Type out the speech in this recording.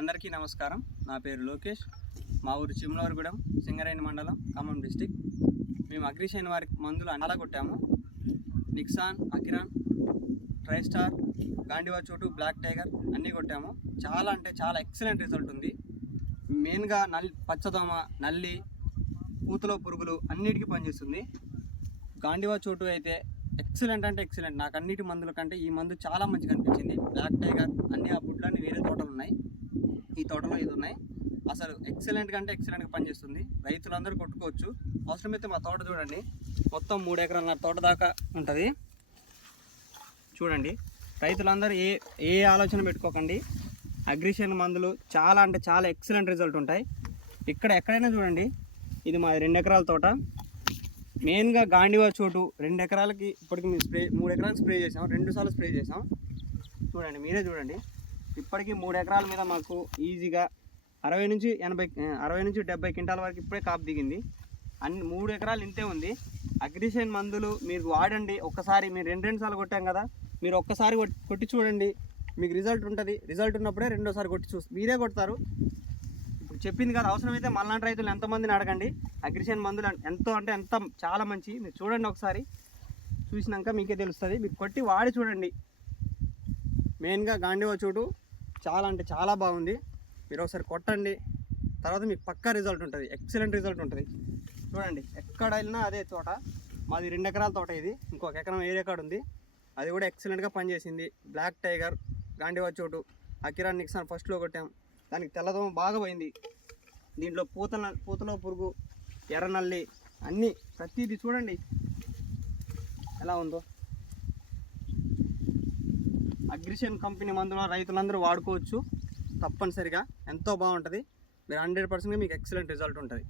అందరికీ నమస్కారం. నా పేరు లోకేష్. మా ఊరు చిమ్లవరగూడెం, సింగరేణి మండలం, ఖమ్మం డిస్టిక్. మేము అగ్రిషైన్ వారి మందులు అలా కొట్టాము. నిక్సాన్, అకిరాన్, ట్రైస్టార్, గాండివా చోటు, బ్లాక్ టైగర్ అన్నీ కొట్టాము. చాలా అంటే చాలా ఎక్సలెంట్ రిజల్ట్ ఉంది. మెయిన్గా పచ్చదోమ, నల్లి, పూతలో పురుగులు అన్నిటికీ పనిచేస్తుంది. గాండివా చోటు అయితే ఎక్సలెంట్ అంటే ఎక్సలెంట్. నాకు అన్నిటి మందుల కంటే ఈ మందు చాలా మంచిగా అనిపించింది. బ్లాక్ టైగర్ అన్ని ఆ బుడ్లన్నీ వేరే తోటలు ఉన్నాయి, ఈ తోటలో ఇది ఉన్నాయి. అసలు ఎక్సలెంట్గా అంటే ఎక్సలెంట్గా పనిచేస్తుంది. రైతులందరూ కొట్టుకోవచ్చు. అవసరమైతే మా తోట చూడండి, మొత్తం 3 ఎకరాల తోట దాకా ఉంటుంది. చూడండి, రైతులందరూ ఏ ఆలోచన పెట్టుకోకండి. అగ్రిషైన్ మందులు చాలా అంటే చాలా ఎక్సలెంట్ రిజల్ట్ ఉంటాయి. ఎక్కడైనా చూడండి, ఇది మా 2 ఎకరాల తోట. మెయిన్గా గాండివా చోటు 2 ఎకరాలకి ఇప్పటికి మేము 3 ఎకరాలకు స్ప్రే చేసాం, 2 సార్లు స్ప్రే చేసాం. చూడండి, మీరే చూడండి. ఇప్పటికీ 3 ఎకరాల మీద మాకు ఈజీగా 60 నుంచి 70 క్వింటాల వరకు ఇప్పుడే కాపు దిగింది. 3 ఎకరాలు ఇంతే ఉంది. అగ్రిషైన్ మందులు మీరు వాడండి. ఒక్కసారి మీరు 2 సార్లు కొట్టాం కదా, మీరు ఒక్కసారి కొట్టి చూడండి, మీకు రిజల్ట్ ఉంటుంది. రిజల్ట్ ఉన్నప్పుడే రెండోసారి కొట్టి మీరే కొడతారు. ఇప్పుడు చెప్పింది కదా, అవసరమైతే మళ్ళాంటి రైతులు ఎంతమందిని అడగండి. అగ్రిషైన్ మందులు ఎంత చాలా మంచి. మీరు చూడండి, ఒకసారి చూసినాక మీకే తెలుస్తుంది. మీరు కొట్టి వాడి చూడండి. మెయిన్గా గాండివా చోటు చాలా అంటే చాలా బాగుంది. మీరు ఒకసారి కొట్టండి, తర్వాత మీకు పక్కా రిజల్ట్ ఉంటుంది, ఎక్సలెంట్ రిజల్ట్ ఉంటుంది. చూడండి, ఎక్కడ వెళ్ళినా అదే తోట. మాది 2 ఎకరాల తోట. ఇది ఇంకొక ఎకరం ఏరియా కార్డు ఉంది, అది కూడా ఎక్సలెంట్గా పనిచేసింది. బ్లాక్ టైగర్, గాండివా చోటు, అకిరాన్, నిక్సాన్ ఫస్ట్లో కొట్టాం. దానికి తెల్లదోమ బాగా పోయింది. దీంట్లో పూతలో పురుగు, ఎర్రనల్లి అన్నీ ప్రతిదీ చూడండి ఎలా ఉందో. అగ్రిషైన్ కంపెనీ మందులో రైతులందరూ వాడుకోవచ్చు తప్పనిసరిగా. ఎంతో బాగుంటుంది. మీరు 100%గా మీకు ఎక్సలెంట్ రిజల్ట్ ఉంటుంది.